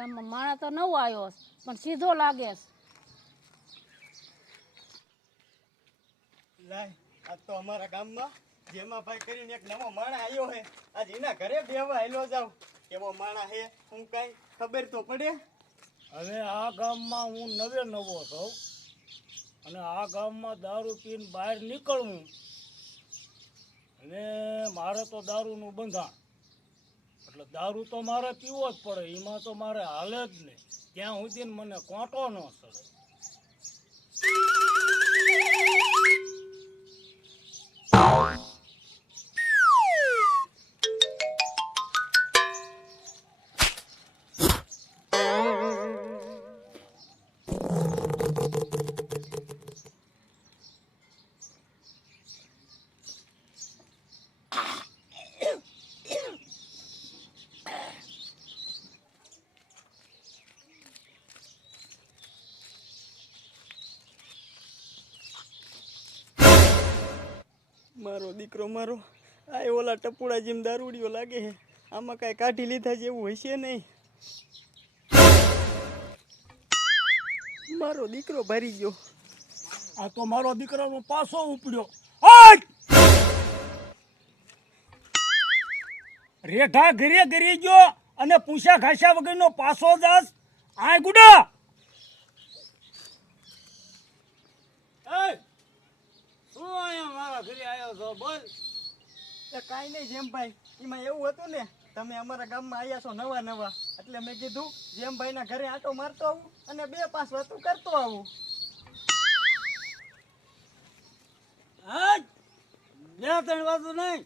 ગામમાં માણા તો નવો આવ્યો પણ સીધો લાગે છે. લાય આજ તો અમારા ગામમાં જેમાં ભાઈ કરીને એક નવો માણા આવ્યો હે. આજ એના ઘરે બેહવા હેલો જાવ. કેવો માણા હે હું કઈ ખબર તો પડે. હવે આ ગામમાં હું નવો છું અને આ ગામમાં દારૂ પીને બહાર નીકળવું અને મારે તો દારૂનું બંધાણ એટલે દારૂ તો મારે પીવો જ પડે. એમાં તો મારે હાલે જ નહીં ત્યાં સુધી મને કોંટો ન ચડે. મારો દીકરો મારો આ ઓલા ટપુડા જેમ દારૂડિયો લાગે હે. આમાં કાંઈ કાઢી લીધા જેવું હશે નહીં. મારો દીકરો ભરી ગયો. આ તો મારો દીકરાનો પાસો ઉપડ્યો. રેઠા ઘરે ઘરે ગયો અને પૂછ્યા ઘાસ્યા વગરનો પાસો દાસ આ ગુડા. શું અહીંયા મારા ઘરે આવ્યો છો? બોલ. એ કાંઈ નહીં જેમભાઈ, એમાં એવું હતું ને તમે અમારા ગામમાં આવ્યા છો નવા નવા એટલે મેં કીધું જેમભાઈના ઘરે આંટો મારતો આવું અને 2-5 વાતું કરતો આવું. બે ત્રણ વાતું નહીં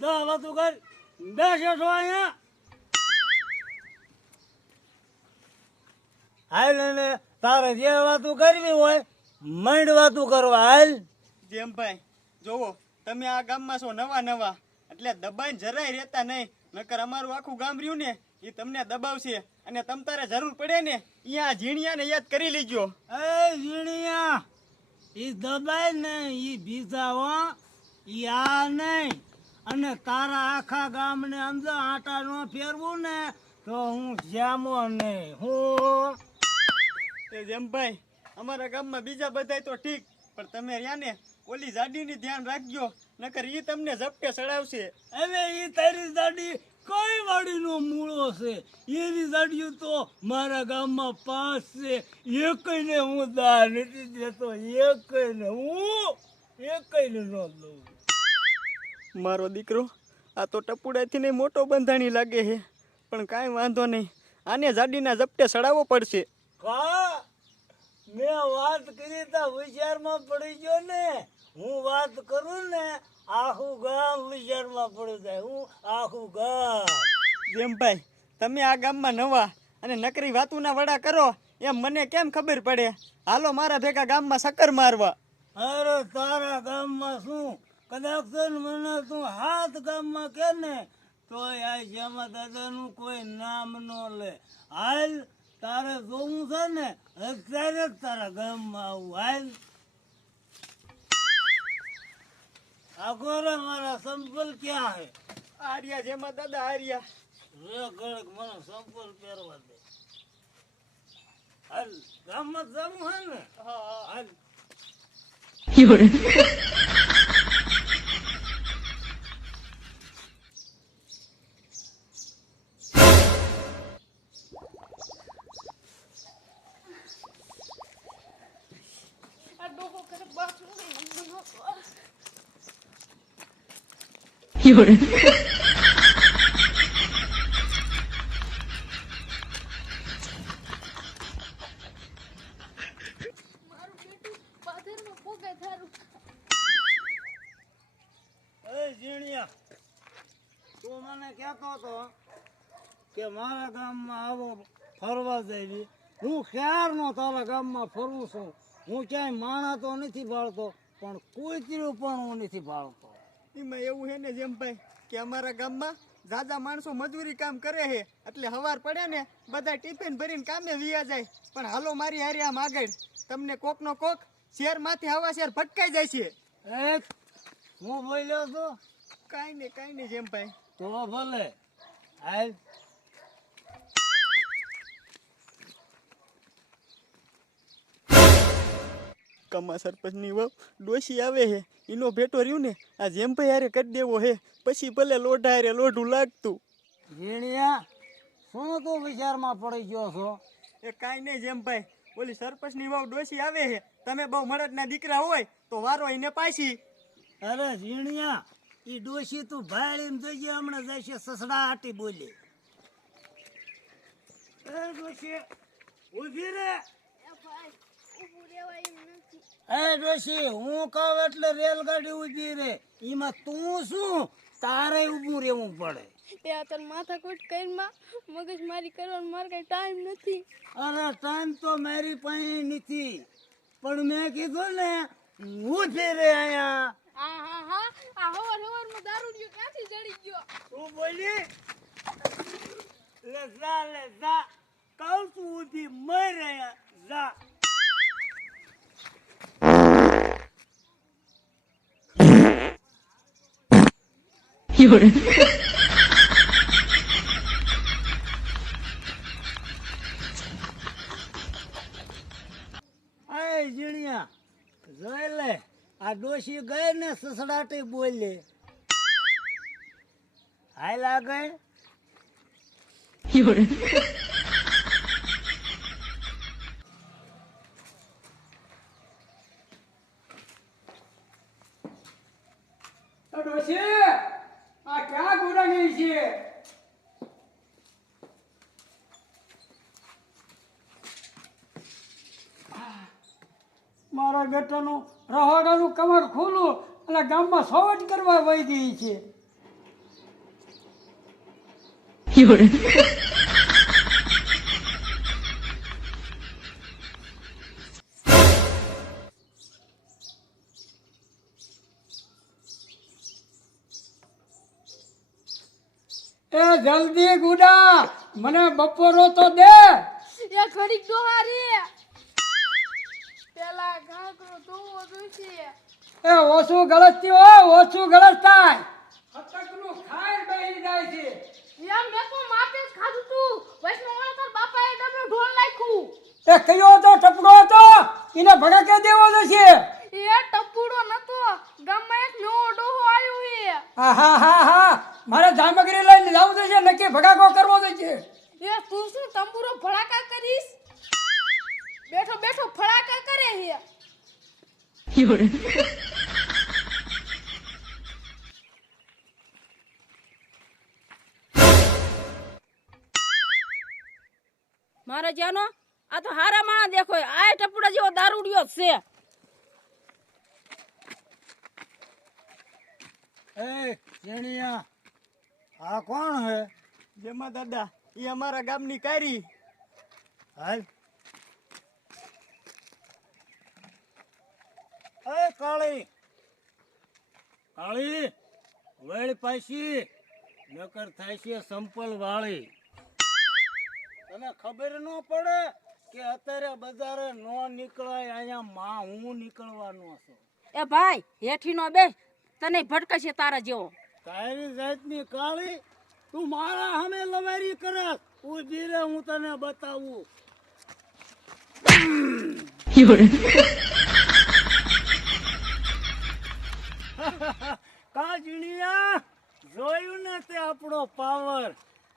10 વાતું કર. બેસો છો અહીંયા. હાલ ને તારે જે વાતું કરવી હોય માંડ વાતું કરવા હાલ. જેમભાઈ જોવો તમે આ ગામમાં છો નવા નવા એટલે દબાઈને જરાય રહેતા નહીં. નકર અમારું આખું ગામ રહ્યું ને એ તમને દબાવશે અને તમ તારે જરૂર પડે ને અહીંયા ઝીણિયાને યાદ કરી લીજો. એ ઝીણિયા ઈ દબાય ને ઈ બીજા હો ઈ આ નહીં. અને તારા આખા ગામને અંદર આટા નો ફેરવું ને તો હું જામો નહીં. હું તે જેમભાઈ અમારા ગામમાં બીજા બધાય તો ઠીક પણ તમે રહ્યા ને ઓલી જાડીની ધ્યાન રાખજો નકર ઈ તમને ઝપટે ચડાવશે. હવે ઈ તારી દાડી કઈ વાડીનો મૂળો છે? એવી દાડીઓ તો મારા ગામમાં 5 છે. એકને હું દાન નથી દેતો. એકને હું એકને ન દઉં. મારો દીકરો આ તો ટપુડાથી નહીં મોટો બંધાણી લાગે છે પણ કાંઈ વાંધો નહીં. આને જાડીના ઝપટે ચડાવવો પડશે. કા મેં વાત કરી તા વિચારમાં પડી ગયો ને. હું વાત કરું ને આખું ગામ વિચારમાં પડી જાય. હું આખું ગામ. જેમભાઈ તમે આ ગામમાં નવા અને નકરી વાતુના વડા કરો એમ મને કેમ ખબર પડે? હાલો મારા ભેગા ગામમાં શક્કર મારવા. અરે તારા ગામમાં શું કદાચ મને તું 7 ગામમાં કે ને તો આ શ્યામા દાદાનું કોઈ નામ ન લે. હાલ તારે જોવું છે ને અત્યારે જ તારા ગામમાં આવું. હાલ આગોરે મારા સંપલ ક્યાં હે? આર્યા જેમાં દાદા આર્યા. રે ગળક મને સંપલ પહેરવા દે. હાલ ગામમાં જવું હે ને? હાલ. આ ડોકો કરે બાથરૂમ નહીં મારું બેટું પાથરમાં પોકે થારું. એ ઝીણિયા તું મને કહેતો હતો કે મારા ગામમાં આવો ફરવા જઈએ. હું ક્યારનો તારા ગામમાં ફરું છું. હું ક્યાંય માણા તો નથી ભાળતો પણ કૂતરું પણ હું નથી ભાળતો. એમાં એવું છે ને જેમભાઈ કે અમારા ગામમાં જાજા માણસો મજૂરી કામ કરે છે એટલે સવાર પડે ને બધા ટિફિન ભરીને કામે વિયા જાય. પણ હાલો મારી હારે આમ આગળ તમને કોકનો કોક શેરમાંથી હવા શેર ભટકાઈ જાય છે. એ હું બોલ્યો છું? કાંઈ નહીં જેમભાઈ. તો ભલે હાલ. કમા સરપંચની વહુ ડોશી આવે હે એનો ભેટો રહ્યું ને આ જેમભાઈ હારે કરી દેવો હે પછી ભલે લોઢા હારે લોઢું લાગતું. ઝીણિયા શું તું વિચારમાં પડી ગયો છો? એ કાંઈ નહીં જેમભાઈ, ઓલી સરપંચની વહુ ડોશી આવે હે, તમે બહુ મળદના દીકરા હોય તો વારો એને પાછી. અરે ઝીણિયા ઈ ડોશી તું ભાળીને જોઈજે હમણાં જશે સસડા હાટી બોલી. એ ડોશી ઊભી રે. એ ભાઈ ઊભું રહેવાય એમ નથી. એ ડોશી હું કહું એટલે રેલગાડી ઊભી રે. એમાં તું શું તારે ઊભું રહેવું પડે. એ આ માથાકૂટ કરીમાં મગજ મારી કરવાનો મારે કઈ ટાઈમ નથી. અરે ટાઈમ તો મારી પાસે નથી પણ મેં કીધું ને ઊભી રે અહીંયા. હા હા હા આ હવારમાં દારૂડિયો ક્યાંથી જડી ગયો? તું બોલી લે જા કહું તું ઊભી મર અહીંયા જા. આય ઝીણિયા જોઈ લે આ ડોશી ગઈ ને સસડાટી બોલે. હાલ આગળ. ડોશી આ ક્યાં ગુડાની છે? મારા બેટાનું રહોડાનું કમર ખુલ્લું અને ગામમાં સોવટ કરવા વહી ગઈ છે. એ જલ્દી ગુડા મને બપોરો તો દે. એ ઘડીક દોહારી પેલા ઘાઘરો ધોવો જોઈશે. એ ઓછું ગળસતી હોય ઓછું ગળસ થાય. હતકનું ખાઈ બેહી જાય છે. યા મેં તો માપે જ ખાધું તું. વૈષ્ણવ તાર બાપાએ ડબલું ઢોલ નાખ્યું. એ કયો તો ટપડો હતો એને ભડકે દેવો છે. એ ટપુડો નતો, ગામમાં એક નવો ડોહો આવ્યો હે. હા મારે જામગરી લઈને લાવવું છે નક્કી ભડાકો કરવો છે. એ તું શું તંબુરો ભડાકા કરીશ? બેઠો બેઠો ફડાકા કરે હે. મારે જાનો આ તો હારા માણા દેખો આ ટપુડા જેવો દારૂડિયો જ છે. એ ઝીણિયા આ કોણ હે? જેમાં દાદા એ અમારા ગામની કારી. હાલ. એ કાળી વેળ પાછી નકર થાય છે સંપલ વાળી. તને ખબર ન પડે કે અત્યારે બજારે નો નીકળાય, અહીંયા માં હું નીકળવાનો છું. એ ભાઈ હેઠી નો બેસ તને ભટકાશે તારા જેવો. તારી જાતની કાળી તું મારા સામે લવારી કરસ. ઊભી રે હું તને બતાવું. કા ઝીણિયા જોયું ને તે આપણો પાવર.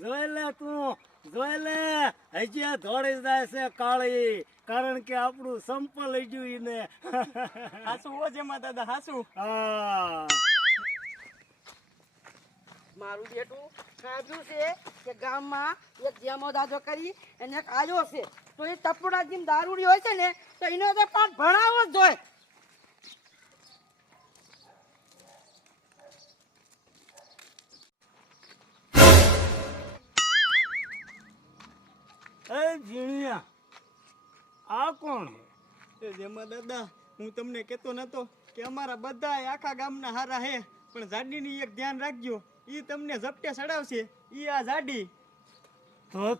જોઈ લે તું જોઈ લે હજી દોડી જાય છે કાળી કારણ કે આપણું સંપલ લઈ ગયું ને. હાસુ હો જેમાં દાદા હાસુ. હા મારું બેટું સાંભળ્યું છે કે ગામમાં એક જેમો દાદો કરી એને એક આવ્યો છે તો એ ટપુડા જેમ દારૂડી હોય છે ને તો એનો તો પાઠ ભણાવવો જ જોઈએ. એ ઝીણિયા આ કોણ? એ જેમાં દાદા હું તમને કહેતો નતો કે અમારા બધા આખા ગામના હારા હે, પણ જાડીની એક ધ્યાન રાખજો, ઈ તમને ઝપટે ચડાવશે. ઈ આ જાડી.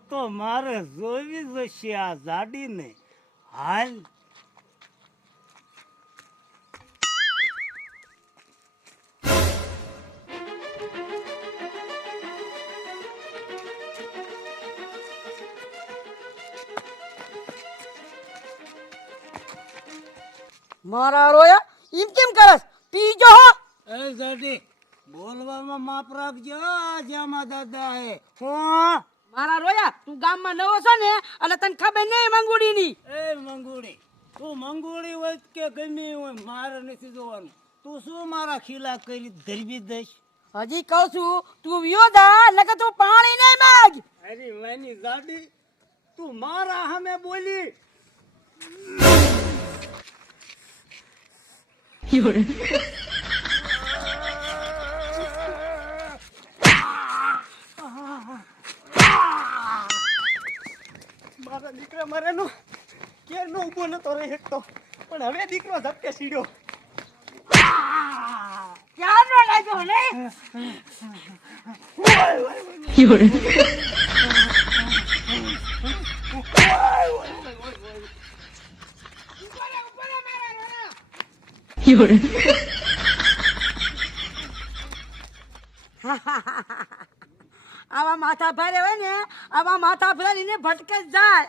તો મારે જોવી જશે આ જાડીને. હાલ. મારા રોયા એમ કેમ કરસ પીજો હો એ જાડી બોલવામાં માપ રાખજો જ્યાંમાં દાદા હે હું મારા રોયા તું ગામમાં નવો છો ને એટલે તને ખબર નહીં મંગુડીની એ મંગુડી તું મંગુડી હોય કે ગમી હોય મારે નથી જોવાનું તું શું મારા ખીલા કરી ધરબી દઈશ હજી કહું છું તું વિયો દા નકર તું પાણી નહીં માગ અરે માની ગાડી તું મારા સામે બોલી મારા દીકરા મારેનો કેરનો ઊભો નતો રહી શકતો પણ હવે દીકરો ઝપકે સીડ્યો ક્યારનો લાગ્યો ને આવા માથા ભારે હોય ને આવા માથા ભરાઈને ભટકે જ જાય